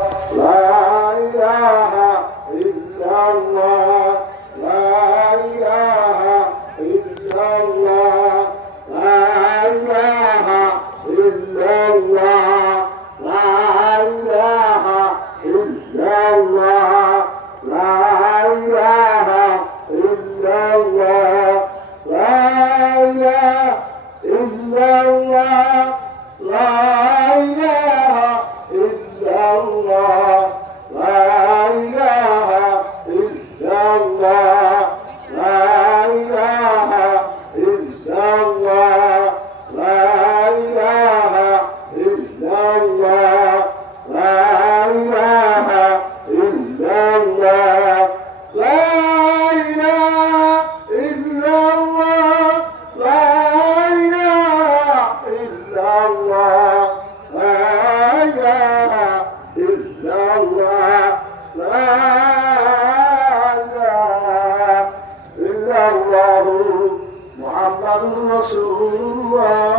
لا إله إلا الله لا إله إلا الله لا إله إلا الله لا إله إلا الله لا إله إلا الله لا إله إلا الله لا إله إلا الله لا إله إلا الله لا إله إلا الله لا إله إلا الله لا إله إلا الله لا إله إلا الله لا إله إلا الله لا إله إلا الله لا إله إلا الله محمد رسول الله.